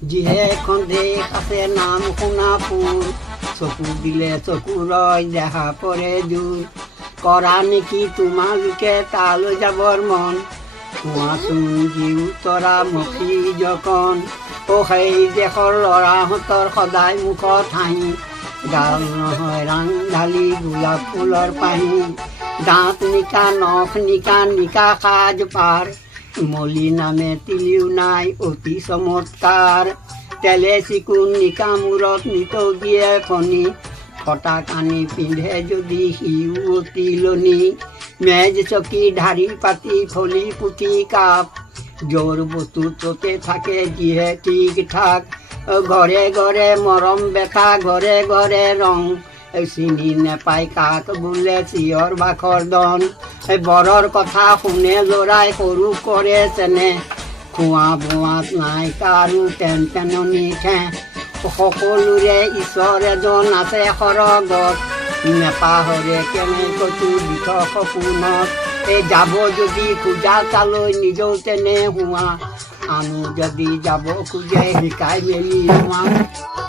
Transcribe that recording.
যিহে খন্দেক আছে নাম সোণাপুৰ চকু দিলে চকু ৰয় দেহা পৰে দূৰ কৰা নেকি তোমালোকে তালৈ যাবৰ মন কোৱাচোন জীও তৰা মখি যকন সেই দেশৰ ল'ৰাহঁতৰ সদায় মুখত হাঁহি গাল নহয় ৰাং ঢালি গোলাপ ফুলৰ পাহি দাঁত নিকা নখ নিকা নিকা সাজ পাৰ মলি নামে তিলিও নাই অতি চমৎকাৰ তেলে চিকুণ নিকা মূৰত নিতৌ দিয়ে ফণি ফটা কানি পিন্ধে যদি সিও অতি লনি মেজ চকী ঢাৰি পাতি ফলি পুথি কাপ জোৰ বস্তু ততে থাকে যিহে ঠিক ঠাক ঘৰে ঘৰে মৰম বেথা ঘৰে ঘৰে ৰং চিনি নেপায় কাক বোলে চিঞৰ বাখৰ দন বৰৰ কথা শুনে ল'ৰাই সৰু কৰে তেনে খোৱা বোৱাত নাই কাৰো টেন টেননি ঠেঁ সকলোৰে ঈশ্বৰ এজন আছে সৰগত নেপাহৰে কেনেকৈতো দিঠ সপোনত যাব যদি খোজা তালৈ নিজেও তেনে হোৱা আনো যদি যাব খোজে শিকাই মেলি হোৱা